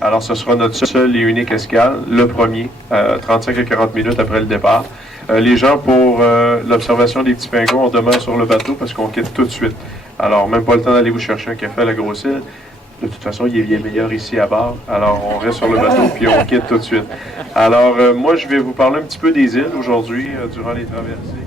Alors, ce sera notre seule et unique escale, le premier, 35 à 40 minutes après le départ. Les gens, pour l'observation des petits pingouins, on demeure sur le bateau parce qu'on quitte tout de suite. Alors, même pas le temps d'aller vous chercher un café à la Grosse Île. De toute façon, il est bien meilleur ici à bord. Alors, on reste sur le bateau puis on quitte tout de suite. Alors, moi, je vais vous parler un petit peu des îles aujourd'hui, durant les traversées.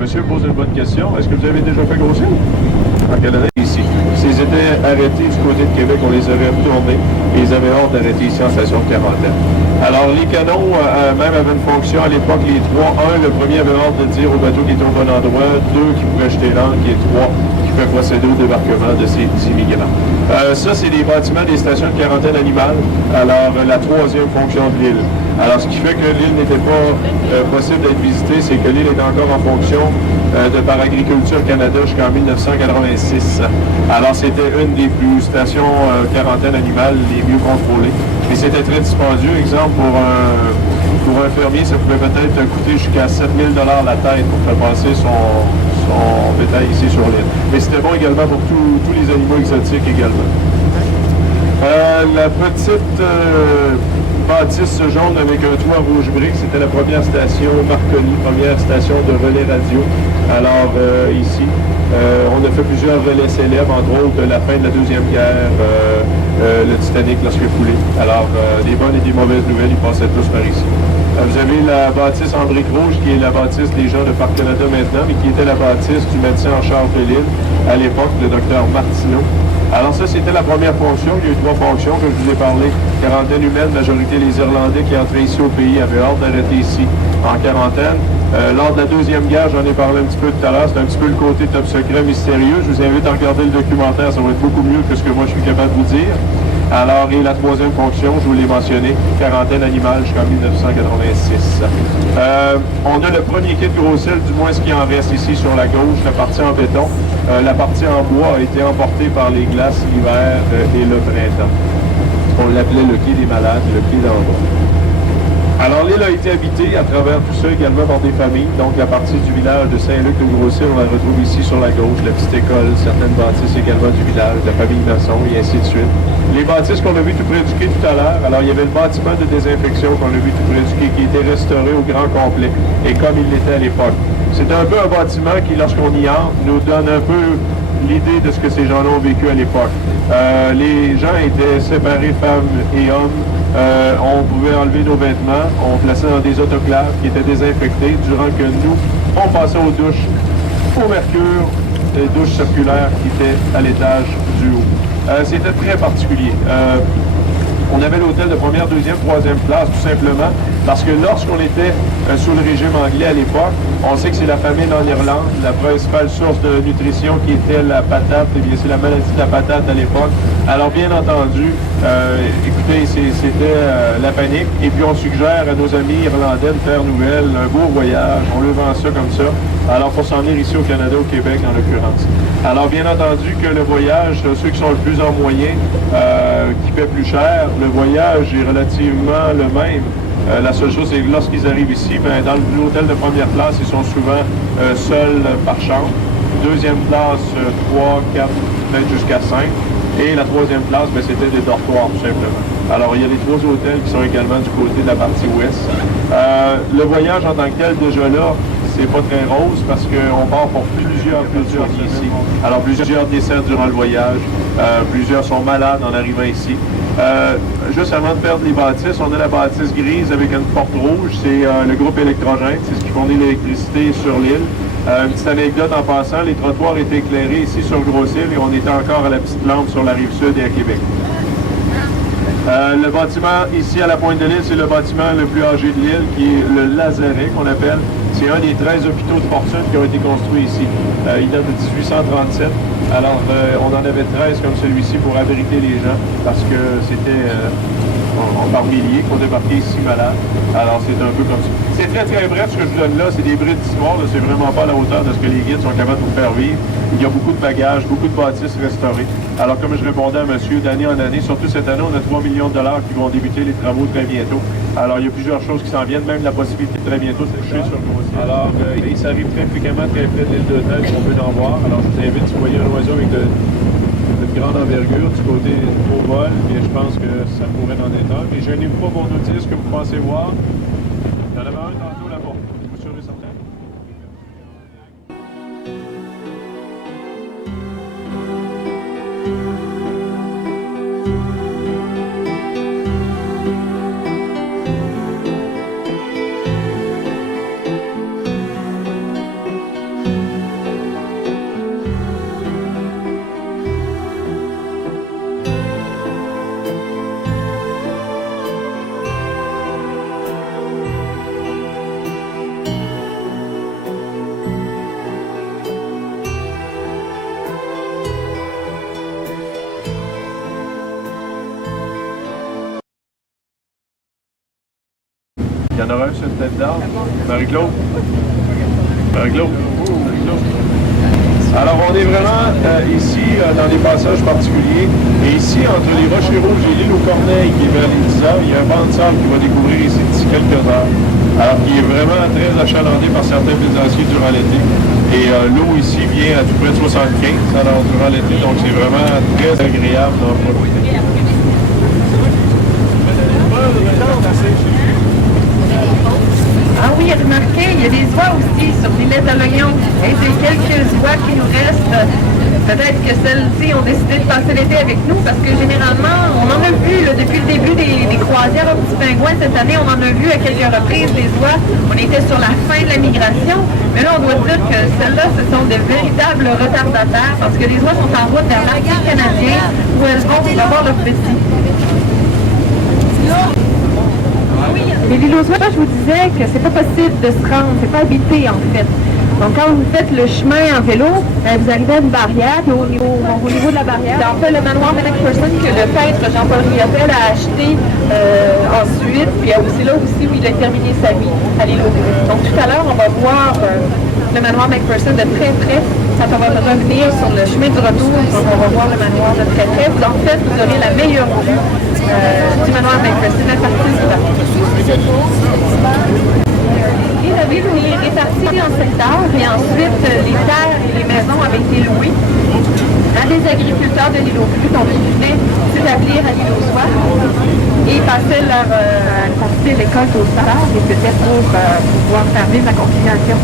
Monsieur pose une bonne question. Est-ce que vous avez déjà fait Grosse Île? En quelle année? Ici. S'ils étaient arrêtés du côté de Québec, on les aurait retournés et ils avaient hâte d'arrêter ici en station de quarantaine. Alors, les canons, même avaient une fonction à l'époque, les trois. Un, le premier avait hâte de dire au bateau qui était au bon endroit. Deux, qui pouvait jeter l'ancre. Et trois, qui fait procéder au débarquement de ces immigrants. Ça, c'est des bâtiments des stations de quarantaine animale. Alors, la troisième fonction de l'île. Alors, ce qui fait que l'île n'était pas possible d'être visitée, c'est que l'île est encore en fonction de par Agriculture Canada jusqu'en 1986. Alors, c'était une des plus stations quarantaine animale les mieux contrôlées. Et c'était très dispendieux. Exemple, pour un fermier, ça pouvait peut-être coûter jusqu'à 7 000 $ la tête pour faire passer son bétail ici sur l'île. Mais c'était bon également pour tous les animaux exotiques également. La petite bâtisse jaune avec un toit rouge brique, c'était la première station Marconi, première station de relais radio. Alors ici, on a fait plusieurs relais célèbres, entre autres la fin de la Deuxième Guerre, le Titanic lorsqu'il a coulé. Alors des bonnes et des mauvaises nouvelles, ils passaient tous par ici. Vous avez la bâtisse en brique rouge, qui est la bâtisse des gens de Parc Canada maintenant, mais qui était la bâtisse du médecin en charge de l'île, à l'époque, le docteur Martineau. Alors ça, c'était la première fonction. Il y a eu trois fonctions que je vous ai parlé. Quarantaine humaine, majorité des Irlandais qui entraient ici au pays avaient hâte d'arrêter ici en quarantaine. Lors de la Deuxième Guerre, j'en ai parlé un petit peu tout à l'heure, c'est un petit peu le côté top secret mystérieux. Je vous invite à regarder le documentaire, ça va être beaucoup mieux que ce que moi je suis capable de vous dire. Alors, et la troisième fonction, je vous l'ai mentionné, quarantaine animale jusqu'en 1986. On a le premier quai de Grosse Île, du moins ce qui en reste ici sur la gauche, la partie en béton. La partie en bois a été emportée par les glaces l'hiver et le printemps. On l'appelait le quai des malades, le quai d'en bas. Alors l'île a été habitée à travers tout ça également par des familles. Donc la partie du village de Saint-Luc-de-Grosse-Île, on la retrouve ici sur la gauche, la petite école, certaines bâtisses également du village, la famille Masson et ainsi de suite. Les bâtisses qu'on a vues tout près du quai tout à l'heure, alors il y avait le bâtiment de désinfection qu'on a vu tout près du quai qui était restauré au grand complet et comme il l'était à l'époque. C'est un peu un bâtiment qui, lorsqu'on y entre, nous donne un peu l'idée de ce que ces gens-là ont vécu à l'époque. Les gens étaient séparés, femmes et hommes. On pouvait enlever nos vêtements, on plaçait dans des autoclaves qui étaient désinfectés durant que nous, on passait aux douches au mercure, des douches circulaires qui étaient à l'étage du haut. C'était très particulier. On avait l'hôtel de première, deuxième, troisième classe, tout simplement, parce que lorsqu'on était sous le régime anglais à l'époque, on sait que c'est la famine en Irlande, la principale source de nutrition qui était la patate, et bien c'est la maladie de la patate à l'époque. Alors bien entendu, écoutez, c'était la panique, et puis on suggère à nos amis irlandais de faire nouvelle, un beau voyage, on le vend ça comme ça, alors pour s'en venir ici au Canada, au Québec en l'occurrence. Alors bien entendu que le voyage, ceux qui sont le plus en moyen, qui paient plus cher, le voyage est relativement le même. La seule chose, c'est que lorsqu'ils arrivent ici, ben, dans l'hôtel de première classe, ils sont souvent seuls par chambre. Deuxième classe, 3, 4, peut-être jusqu'à 5. Et la troisième classe, ben, c'était des dortoirs, tout simplement. Alors, il y a les trois hôtels qui sont également du côté de la partie ouest. Le voyage en tant que tel, déjà là, c'est pas très rose parce qu'on part pour plusieurs ici. Alors, plusieurs décèdent durant le voyage. Plusieurs sont malades en arrivant ici. Juste avant de perdre les bâtisses, on a la bâtisse grise avec une porte rouge. C'est le groupe électrogène, c'est ce qui fournit l'électricité sur l'île. Une petite anecdote en passant, les trottoirs étaient éclairés ici sur Grosse-Île et on était encore à la petite lampe sur la rive sud et à Québec. Le bâtiment ici à la pointe de l'île, c'est le bâtiment le plus âgé de l'île, qui est le Lazaret qu'on appelle. C'est un des 13 hôpitaux de fortune qui ont été construits ici. Il date de 1837. Alors, on en avait 13 comme celui-ci pour abriter les gens parce que c'était par milliers qu'on débarquait ici malades. Alors, c'est un peu comme ça. C'est très, très bref ce que je vous donne là. C'est des brides d'histoire. C'est vraiment pas à la hauteur de ce que les guides sont capables de vous faire vivre. Il y a beaucoup de bagages, beaucoup de bâtisses restaurées. Alors, comme je répondais à monsieur, d'année en année, surtout cette année, on a 3 millions de dollars qui vont débuter les travaux très bientôt. Alors, il y a plusieurs choses qui s'en viennent, même la possibilité très bientôt de coucher sur le dossier. Alors, il s'arrive très fréquemment, très près de l'île d'Hôtel, qu'on peut en voir. Alors, je vous invite, si vous voyez un oiseau avec de grande envergure du côté du beau vol, et je pense que ça pourrait en être un. Mais je n'ai pas mon notice que vous pensez voir. Il y en avait un tantôt là-bas, vous serez certain. Il y en aura un sur une tête d'arbre. Marie-Claude. Marie-Claude. Alors, on est vraiment ici dans des passages particuliers. Et ici, entre les Rochers Rouges et l'île aux Corneilles, qui est vers les 10 heures, il y a un banc de sable qu'on va découvrir ici d'ici quelques heures. Alors, qui est vraiment très achalandé par certains plaisanciers durant l'été. Et l'eau ici vient à tout près de 75 alors, durant l'été. Donc, c'est vraiment très agréable d'en profiter. Ah oui, remarquez, il y a des oies aussi sur l'îlet de l'Oignon. Et c'est quelques oies qui nous restent. Peut-être que celles-ci ont décidé de passer l'été avec nous parce que généralement, on en a vu là, depuis le début des croisières aux petits pingouins cette année, on en a vu à quelques reprises des oies. On était sur la fin de la migration, mais là on doit dire que celles-là, ce sont des véritables retardataires parce que les oies sont en route vers l'arc canadien où elles vont avoir leurs petits. Mais l'île aux oies, je vous disais que c'est pas possible de se rendre, c'est pas habité en fait. Donc quand vous faites le chemin en vélo, vous arrivez à une barrière, puis au niveau de la barrière, c'est en fait le manoir de McPherson que le peintre Jean-Paul Riopel a acheté ensuite, puis c'est là aussi où il a terminé sa vie à l'île aux oies. Donc tout à l'heure, on va voir le manoir McPherson de très près. Ça va revenir sur le chemin du retour, donc on va voir le manoir de très près. En fait, vous aurez la meilleure vue du manoir McPherson à partir du bas. Et la ville est répartie en secteurs et ensuite les terres et les maisons avaient été louées à des agriculteurs de l'île aux Crues qui venaient s'établir à l'île aux Oies et passaient leur l'école au salaire et c'était pour pouvoir faire vivre la conciliation.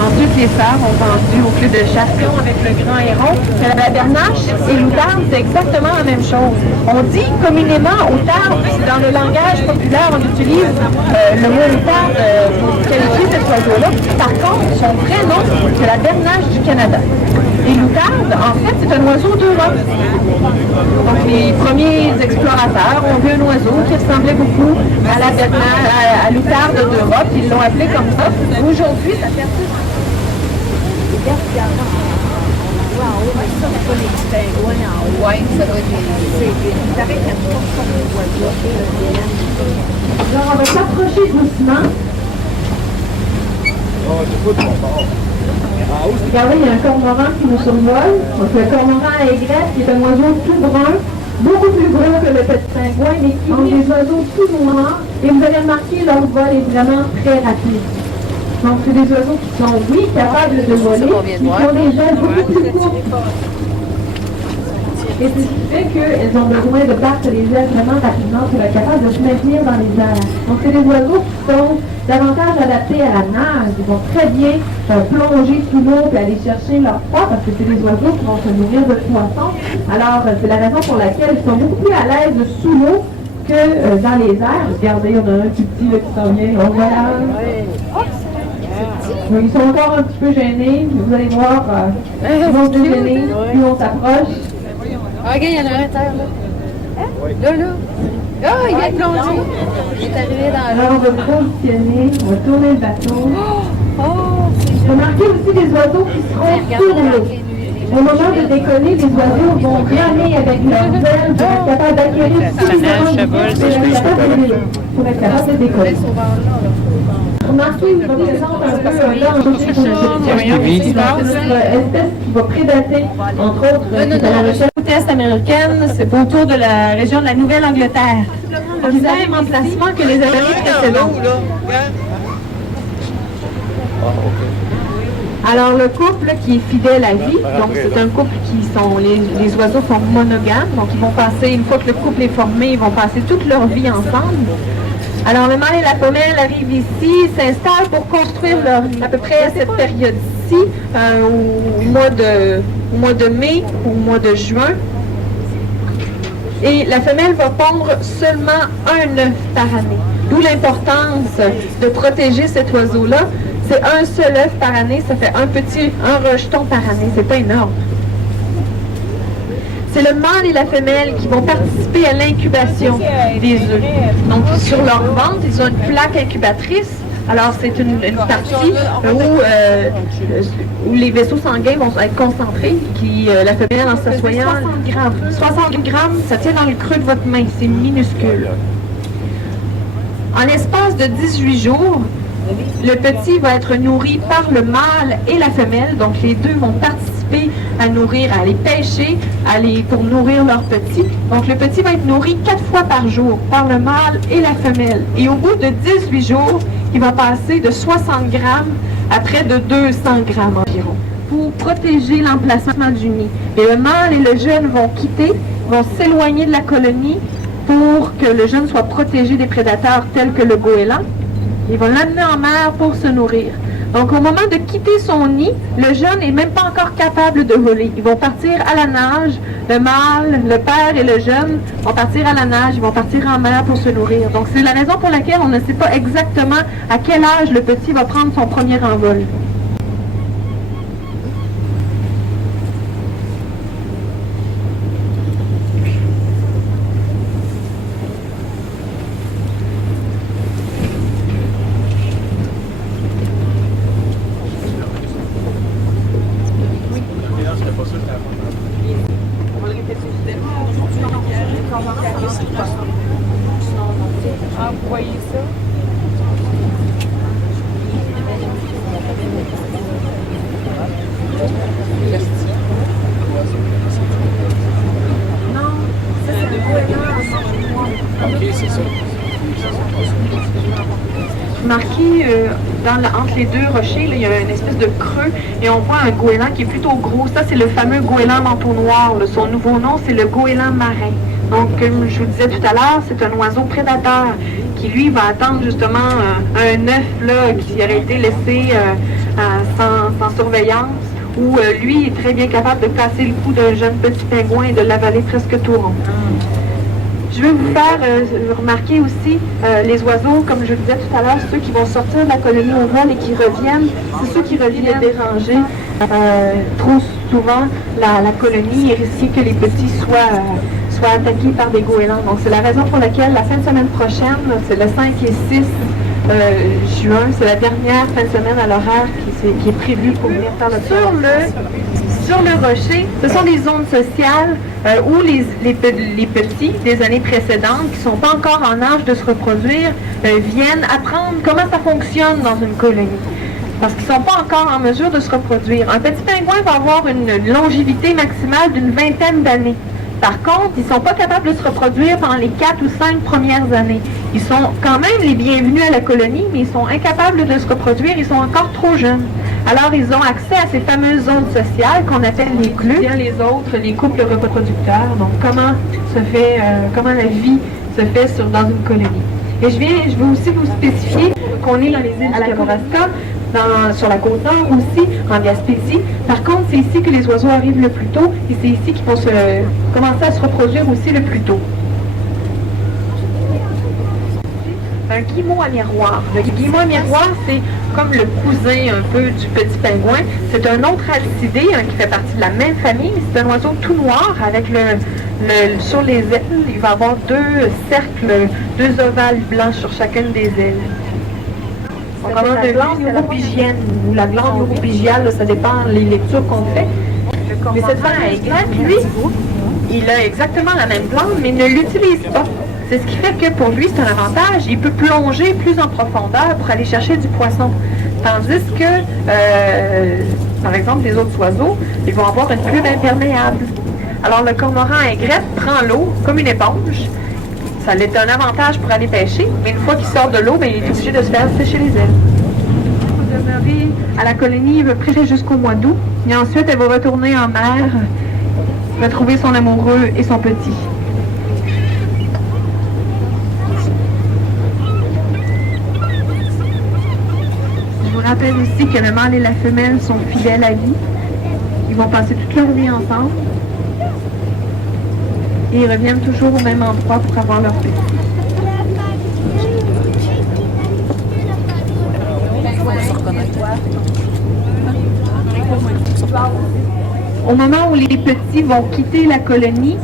Ensuite, les sœurs ont vendu au club de chasse avec le grand héron. La bernache et l'outarde, c'est exactement la même chose. On dit communément outarde, dans le langage populaire, on utilise le mot outarde pour qualifier cet oiseau-là. Par contre, son vrai nom, c'est la bernache du Canada. Et l'outarde, en fait, c'est un oiseau d'Europe. Donc, les premiers explorateurs ont vu un oiseau qui ressemblait beaucoup à la bernache, à l'outarde d'Europe. Ils l'ont appelé comme ça. Aujourd'hui, ça fait alors, on va s'approcher doucement. Regardez, il y a un cormoran qui nous survole. Donc, le cormoran à aigrette, qui est un oiseau tout brun, beaucoup plus gros que le petit pingouin, mais qui ont des oiseaux tout noirs. Et vous allez remarquer, leur vol est vraiment très rapide. Donc, c'est des oiseaux qui sont, oui, capables de voler, mais qui ont des ailes beaucoup plus courtes. Et c'est ce qui fait qu'elles ont besoin de battre les ailes vraiment rapidement pour être capables de se maintenir dans les airs. Donc, c'est des oiseaux qui sont davantage adaptés à la nage. Ils vont très bien plonger sous l'eau et aller chercher leur proie parce que c'est des oiseaux qui vont se nourrir de poissons. Alors, c'est la raison pour laquelle ils sont beaucoup plus à l'aise sous l'eau que dans les airs. Regardez, on a un tout petit là, qui s'en vient. On voit. Oui, ils sont encore un petit peu gênés. Vous allez voir, ils vont se gêner plus on s'approche. Ah, regarde, il y en a un à terre, là. Là. Ah, il est plongé. Il est arrivé dans l'eau. Alors, on va positionner, on va tourner le bateau. Remarquez aussi les oiseaux qui seront sur l'eau. Au moment de décoller, les oiseaux vont glaner avec leurs ailes pour être capables d'acquérir suffisamment de vitesse pour être capables de décoller. Remarquez, il va présenter un peu un danger pour cette espèce qui va prédater, entre autres, la recherche est américaine, c'est autour de la région de la Nouvelle-Angleterre. C'est le même emplacement que les années précédentes. Alors, le couple qui est fidèle à vie, donc c'est un couple qui sont, les oiseaux sont monogames, donc ils vont passer, une fois que le couple est formé, ils vont passer toute leur vie ensemble. Alors, le mâle et la femelle arrivent ici, s'installent pour construire leur à peu près à cette période-ci, au mois de mai, au mois de juin. Et la femelle va pondre seulement un œuf par année. D'où l'importance de protéger cet oiseau-là. C'est un seul œuf par année, ça fait un rejeton par année, c'est pas énorme. C'est le mâle et la femelle qui vont participer à l'incubation des œufs. Donc, sur leur ventre, ils ont une plaque incubatrice. Alors, c'est une partie où les vaisseaux sanguins vont être concentrés, la femelle en s'assoyant 60 grammes. 60 grammes, ça tient dans le creux de votre main, c'est minuscule. En l'espace de 18 jours, le petit va être nourri par le mâle et la femelle, donc les deux vont participer à nourrir, à aller pêcher, pour nourrir leur petit. Donc le petit va être nourri 4 fois par jour par le mâle et la femelle. Et au bout de 18 jours, il va passer de 60 grammes à près de 200 grammes environ. Pour protéger l'emplacement du nid. Et le mâle et le jeune vont s'éloigner de la colonie pour que le jeune soit protégé des prédateurs tels que le goéland. Ils vont l'amener en mer pour se nourrir. Donc, au moment de quitter son nid, le jeune n'est même pas encore capable de voler. Ils vont partir à la nage. Le mâle, le père et le jeune vont partir à la nage. Ils vont partir en mer pour se nourrir. Donc, c'est la raison pour laquelle on ne sait pas exactement à quel âge le petit va prendre son premier envol. Marqué entre les deux rochers, là, il y a une espèce de creux et on voit un goéland qui est plutôt gros. Ça, c'est le fameux goéland manteau noir. Là. Son nouveau nom, c'est le goéland marin. Donc, comme je vous disais tout à l'heure, c'est un oiseau prédateur qui, lui, va attendre justement un œuf là, qui aurait été laissé en surveillance, où lui est très bien capable de casser le cou d'un jeune petit pingouin et de l'avaler presque tout rond. Je vais vous faire remarquer aussi les oiseaux, comme je le disais tout à l'heure, ceux qui vont sortir de la colonie au vol et qui reviennent, c'est ceux qui reviennent déranger trop souvent la colonie et risquer que les petits soient attaqués par des goélands. Donc c'est la raison pour laquelle la fin de semaine prochaine, c'est le 5 et 6 juin, c'est la dernière fin de semaine à l'horaire qui est prévue pour venir faire le Sur le rocher, ce sont des zones sociales où les petits des années précédentes, qui ne sont pas encore en âge de se reproduire, viennent apprendre comment ça fonctionne dans une colonie. Parce qu'ils ne sont pas encore en mesure de se reproduire. Un petit pingouin va avoir une longévité maximale d'une 20aine d'années. Par contre, ils ne sont pas capables de se reproduire pendant les 4 ou 5 premières années. Ils sont quand même les bienvenus à la colonie, mais ils sont incapables de se reproduire, ils sont encore trop jeunes. Alors, ils ont accès à ces fameuses zones sociales qu'on appelle les clubs. Les autres, les couples reproducteurs. Donc, comment la vie se fait dans une colonie. Et je veux aussi vous spécifier qu'on est dans les îles du Kamouraska, sur la côte nord aussi, en Gaspésie. Par contre, c'est ici que les oiseaux arrivent le plus tôt et c'est ici qu'ils vont commencer à se reproduire aussi le plus tôt. Un guillemot à miroir. Le guillemot à miroir, c'est comme le cousin un peu du petit pingouin. C'est un autre alcidé qui fait partie de la même famille. C'est un oiseau tout noir avec sur les ailes, il va avoir 2 cercles, 2 ovales blancs sur chacune des ailes. On parle de glande uropygienne ou la glande uropygiale, ça dépend des lectures qu'on fait. Mais cette glande à éclat, lui, il a exactement la même glande, mais ne l'utilise pas. C'est ce qui fait que pour lui, c'est un avantage. Il peut plonger plus en profondeur pour aller chercher du poisson. Tandis que, par exemple, les autres oiseaux, ils vont avoir une plume imperméable. Alors, le cormoran à aigrette prend l'eau comme une éponge. Ça est un avantage pour aller pêcher, mais une fois qu'il sort de l'eau, il est obligé de se faire sécher les ailes. Elle va demeurer à la colonie, elle va prêcher jusqu'au mois d'août. Et ensuite, elle va retourner en mer, retrouver son amoureux et son petit. Je vous rappelle aussi que le mâle et la femelle sont fidèles à vie. Ils vont passer toute leur vie ensemble. Et ils reviennent toujours au même endroit pour avoir leur petit. Au moment où les petits vont quitter la colonie,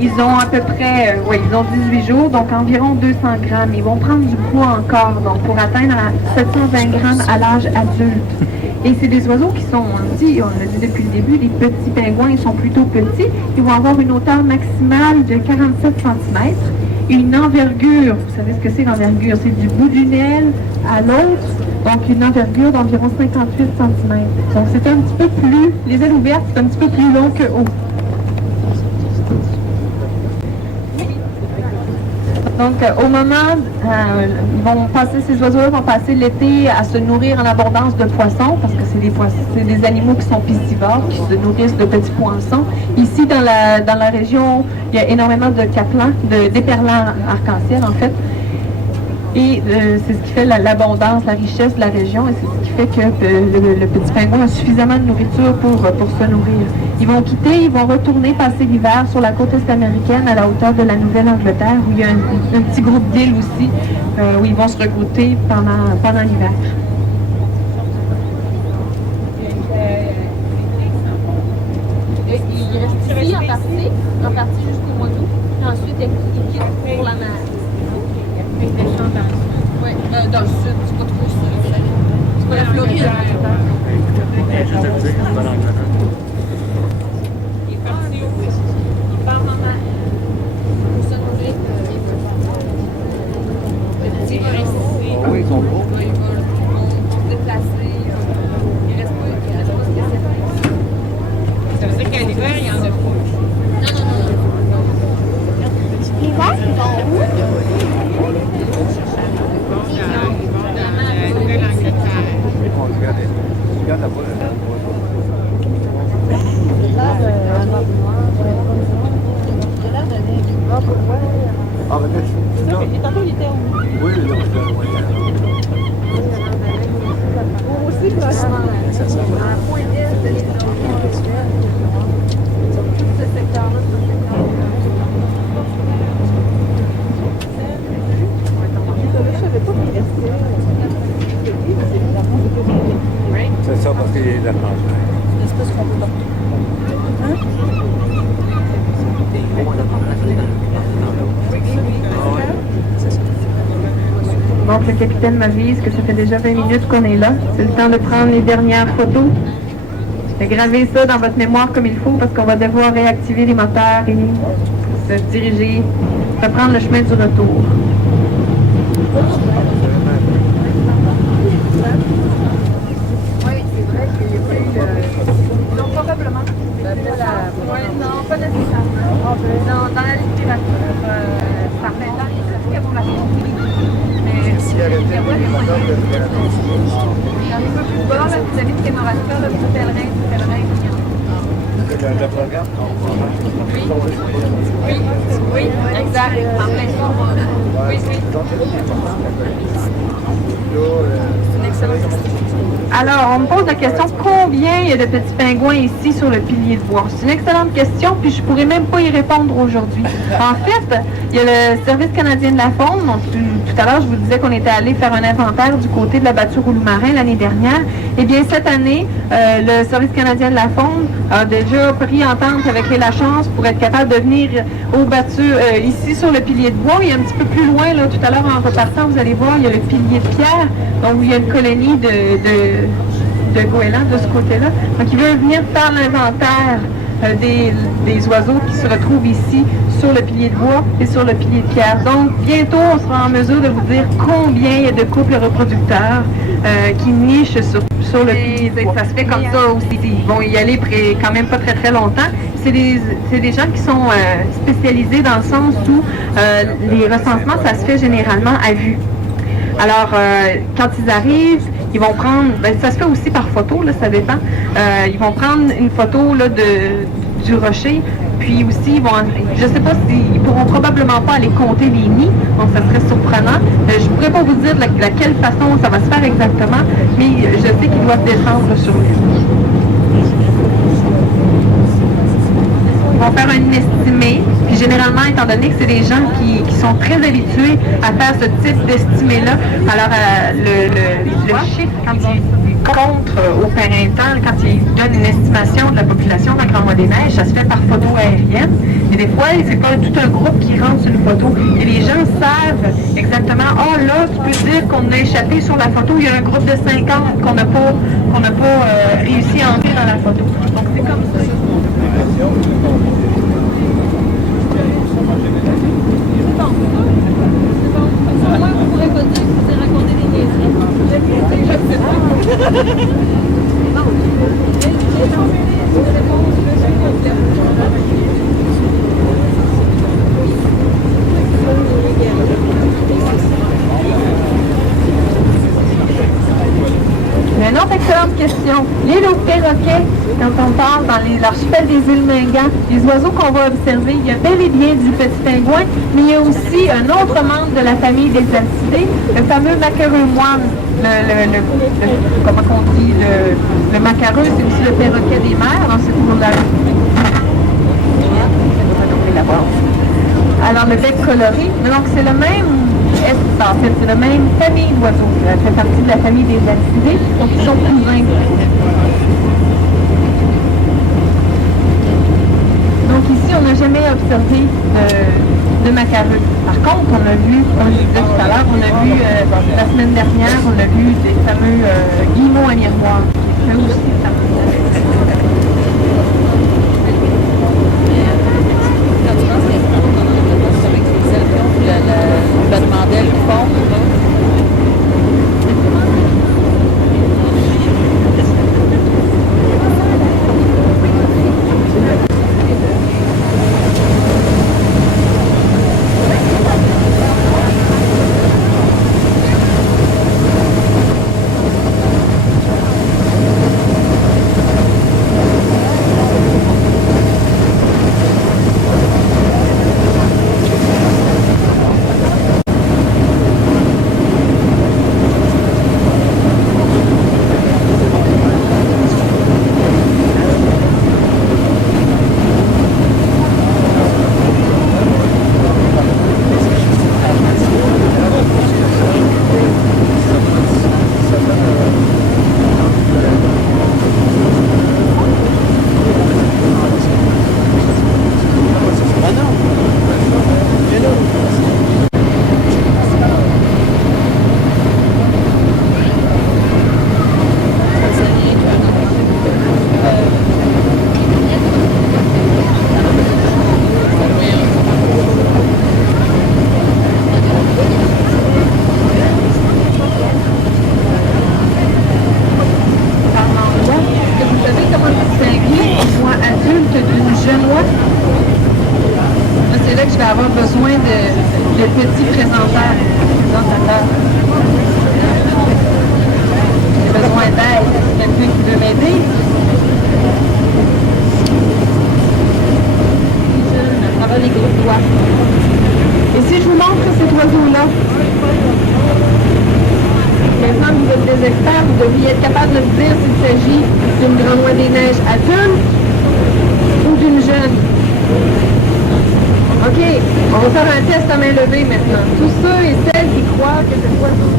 ils ont à peu près, ils ont 18 jours, donc environ 200 grammes. Ils vont prendre du poids encore, donc pour atteindre 720 grammes à l'âge adulte. Et c'est des oiseaux qui sont, on l'a dit depuis le début, les petits pingouins, ils sont plutôt petits. Ils vont avoir une hauteur maximale de 47 cm et une envergure. Vous savez ce que c'est l'envergure? C'est du bout d'une aile à l'autre, donc une envergure d'environ 58 cm. Donc c'est un petit peu plus, les ailes ouvertes, c'est un petit peu plus long que haut. Donc, au moment, ces oiseaux-là vont passer l'été à se nourrir en abondance de poissons, parce que c'est des animaux qui sont piscivores, qui se nourrissent de petits poissons. Ici, dans la région, il y a énormément de caplans, d'éperlans arc-en-ciel, en fait. Et c'est ce qui fait l'abondance, la richesse de la région, et c'est ce qui fait que le petit pingouin a suffisamment de nourriture pour se nourrir. Ils vont quitter, ils vont retourner passer l'hiver sur la côte est américaine à la hauteur de la Nouvelle-Angleterre, où il y a un petit groupe d'îles aussi, où ils vont se regrouper pendant l'hiver. Il reste ici en partie jusqu'au mois d'août, et ensuite il quitte pour la mer. Oui, dans le sud, c'est pas trop sud. C'est pas la Floride. Il est parti où? Il part en mer. Pour se nourrir. Petit va rester. Oui, ils sont gros. Ils vont se déplacer. Il reste pas spécial. Ça veut dire qu'à l'hiver, il y en a pas. Non. L'hiver, ils vont où? Regarde là-bas. Ah, ben, tu là. Tantôt, il était où? Oui, là, je suis là. Aussi, là. Donc le capitaine m'avise que ça fait déjà 20 minutes qu'on est là. C'est le temps de prendre les dernières photos. Gravez ça dans votre mémoire comme il faut parce qu'on va devoir réactiver les moteurs et se diriger, reprendre le chemin du retour. Oui, c'est vrai qu'il n'y a pas eu de... Ils ont probablement... non, pas nécessairement. Dans la littérature, ça fait dans les excavations. Si arrêté les moteurs de Un peu plus bas, là, vous avez le Témoraska, le pèlerin. le programme. Oui, exact. En plein soir, oui. C'est une excellente question. Alors, on me pose la question, combien il y a de petits pingouins ici sur le pilier de bois? C'est une excellente question, puis je pourrais même pas y répondre aujourd'hui. En fait, il y a le Service canadien de la faune. Donc, tout à l'heure, je vous disais qu'on était allé faire un inventaire du côté de la battue Rouleau-Marin l'année dernière. Eh bien, cette année, le Service canadien de la faune a déjà pris entente avec les Lachance pour être capable de venir aux battues ici sur le pilier de bois. Il y a un petit peu plus loin, là, tout à l'heure, en repartant, vous allez voir, il y a le pilier de pierre. Donc, il y a une colonie de goélands de ce côté-là. Donc, ils veulent venir faire l'inventaire des oiseaux qui se retrouvent ici sur le pilier de bois et sur le pilier de pierre. Donc, bientôt, on sera en mesure de vous dire combien il y a de couples reproducteurs qui nichent sur le pilier de bois. Ça se fait comme ça aussi. Ils vont y aller quand même pas très très longtemps. C'est des gens qui sont spécialisés dans le sens où les recensements, ça se fait généralement à vue. Alors, quand ils arrivent, ils vont prendre, ça se fait aussi par photo, là, ça dépend. Ils vont prendre une photo là, du rocher, puis aussi, je ne sais pas s'ils pourront probablement pas aller compter les nids, donc ça serait surprenant. Je ne pourrais pas vous dire de quelle façon ça va se faire exactement, mais je sais qu'ils doivent descendre sur lui. Ils vont faire un estimé, puis généralement, étant donné que c'est des gens qui sont très habitués à faire ce type d'estimé-là, alors le chiffre, quand ils comptent au printemps, quand ils donnent une estimation de la population d'un Grand Mois des Neiges, ça se fait par photo aérienne. Et des fois, c'est pas tout un groupe qui rentre sur une photo. Et les gens savent exactement, là, tu peux dire qu'on a échappé sur la photo, il y a un groupe de 50 qu'on n'a pas réussi à entrer dans la photo. Donc, c'est comme ça. Au moins, vous ne pourrez pas dire que vous avez raconté des niaiseries. Je ne sais pas. Une autre excellente question. Les loups perroquets, quand on parle dans l'archipel des îles Mingan, les oiseaux qu'on va observer, il y a bel et bien du petit pingouin, mais il y a aussi un autre membre de la famille des Alcidés, le fameux macareux moine. Comment on dit, le macareux, c'est aussi le perroquet des mers, dans cette couleur-là. Alors, le bec coloré, donc c'est le même. En fait, c'est la même famille d'oiseaux. Ça fait partie de la famille des Alcidés, donc ils sont cousins. Donc ici, on n'a jamais observé de macareux. Par contre, on a vu, comme je disais tout à l'heure, on a vu la semaine dernière, on a vu des fameux guillemots à miroir. Eux aussi, ça La demandelle qui fond. va avoir besoin de petits présentateurs. J'ai besoin d'aide. Quelqu'un qui veut m'aider? À travers les gros doigts. Et si je vous montre cet oiseau-là, maintenant vous êtes des experts, vous devriez être capable de me dire s'il s'agit d'une grande oie des neiges adulte ou d'une jeune. OK, on va faire un test à main levée maintenant. Tous ceux et celles qui croient que cet oiseau...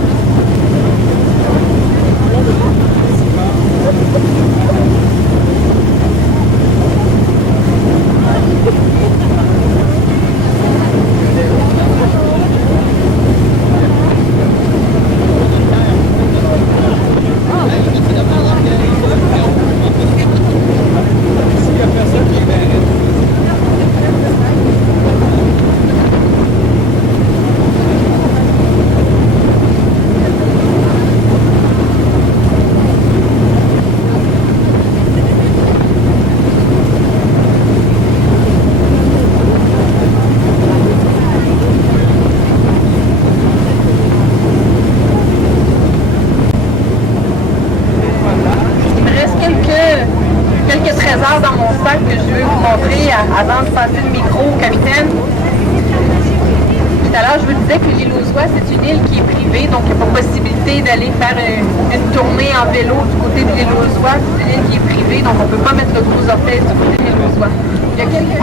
Dans mon sac que je veux vous montrer avant de passer le micro au capitaine. Tout à l'heure, je vous disais que l'île aux Oies, c'est une île qui est privée, donc il n'y a pas possibilité d'aller faire une tournée en vélo du côté de l'île aux Oies. C'est une île qui est privée, donc on ne peut pas mettre le gros orteil du côté de l'île aux Oies.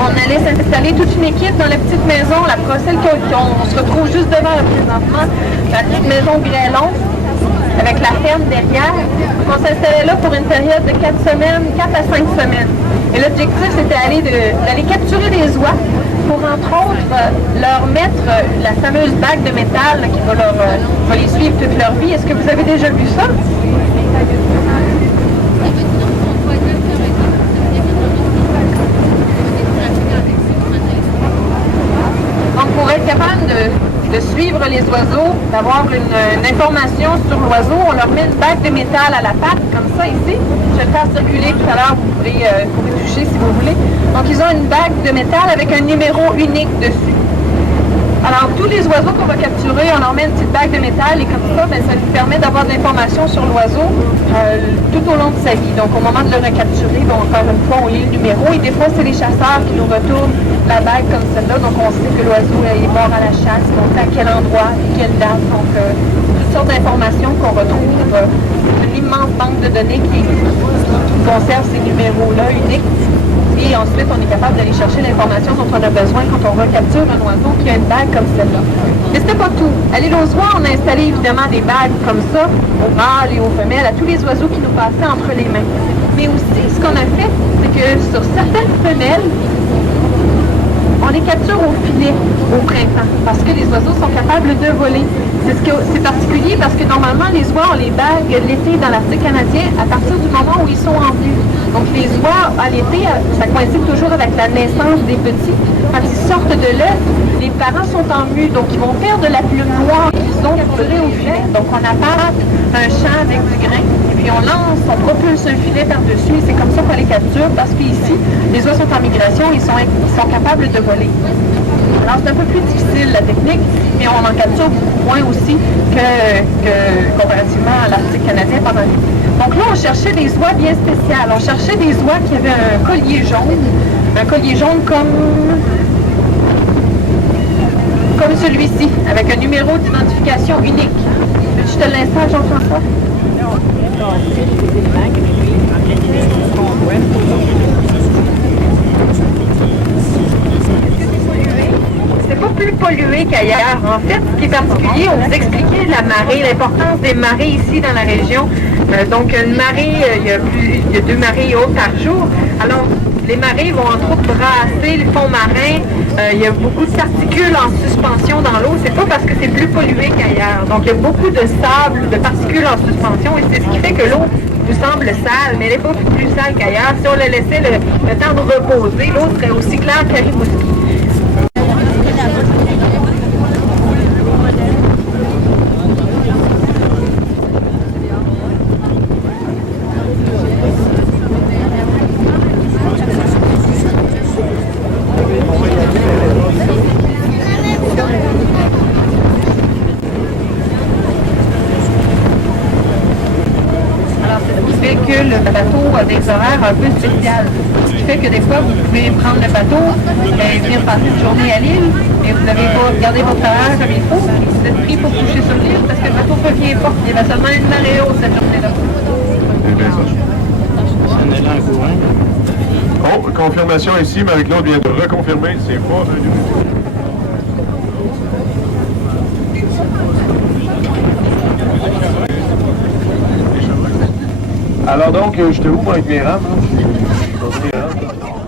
On allait s'installer toute une équipe dans la petite maison, celle qu'on se retrouve juste devant présentement, la petite maison grêlon, avec la ferme derrière. On s'installait là pour une période de 4 à 5 semaines. Et l'objectif, c'était d'aller capturer des oies pour, entre autres, leur mettre la fameuse bague de métal qui va les suivre toute leur vie. Est-ce que vous avez déjà vu ça? Donc, pour être capable de suivre les oiseaux, d'avoir une information sur l'oiseau, on leur met une bague de métal à la patte, comme ça ici. Je vais le faire circuler tout à l'heure, vous pourrez toucher si vous voulez. Donc ils ont une bague de métal avec un numéro unique dessus. Alors tous les oiseaux qu'on va capturer, on leur met une petite bague de métal et comme ça, ça nous permet d'avoir de l'information sur l'oiseau tout au long de sa vie. Donc au moment de le recapturer, encore une fois, on lit le numéro et des fois c'est les chasseurs qui nous retournent la bague comme celle-là. Donc on sait que l'oiseau est mort à la chasse, on sait à quel endroit et quelle date. Donc toutes sortes d'informations qu'on retrouve. Une immense banque de données qui conserve ces numéros-là uniques. Et ensuite, on est capable d'aller chercher l'information dont on a besoin quand on recapture un oiseau qui a une bague comme celle-là. Mais c'était pas tout. À l'île aux Oies, on a installé évidemment des bagues comme ça, aux mâles et aux femelles, à tous les oiseaux qui nous passaient entre les mains. Mais aussi, ce qu'on a fait, c'est que sur certaines femelles, on les capture au filet au printemps parce que les oiseaux sont capables de voler. C'est particulier parce que normalement, les oies, on les bague l'été dans l'Arctique canadien à partir du moment où ils sont en vue. Donc les oies, à l'été, ça coïncide toujours avec la naissance des petits. Quand ils sortent de l'œuf, les parents sont en mue, donc ils vont perdre la plume noire qu'ils ont capturée au filet. Donc on appâte un champ avec du grain, et puis on propulse un filet par-dessus, et c'est comme ça qu'on les capture, parce qu'ici, les oies sont en migration, ils sont capables de voler. Alors c'est un peu plus difficile la technique, mais on en capture beaucoup moins aussi que comparativement à l'Arctique canadien pendant l'été. Donc là, on cherchait des oies bien spéciales. On cherchait des oies qui avaient un collier jaune comme celui-ci, avec un numéro d'identification unique. Je te l'installe, Jean-François. C'est pas plus pollué qu'ailleurs. En fait, ce qui est particulier, on vous expliquait la marée, l'importance des marées ici dans la région. Donc, une marée, il y a 2 marées hautes par jour. Alors, les marées vont entre autres brasser le fond marin. Il y a beaucoup de particules en suspension dans l'eau. C'est pas parce que c'est plus pollué qu'ailleurs. Donc, il y a beaucoup de sable, de particules en suspension. Et c'est ce qui fait que l'eau vous semble sale, mais elle n'est pas plus sale qu'ailleurs. Si on la laissait le temps de reposer, l'eau serait aussi claire qu'à Rimouski. le bateau a des horaires un peu spéciaux. Ce qui fait que des fois, vous pouvez prendre le bateau et venir passer une journée à l'île, et vous n'avez pas gardé votre horaire comme il faut, puis vous êtes pris pour coucher sur l'île parce que le bateau ne revient pas. Il y avait seulement une marée haute cette journée-là. C'est bien ça. On est là en courant. Oh, confirmation ici, Marie-Claude vient de reconfirmer, c'est pas un nouveau. Alors donc, je te ouvre avec mes rames. Je suis dans mes rames.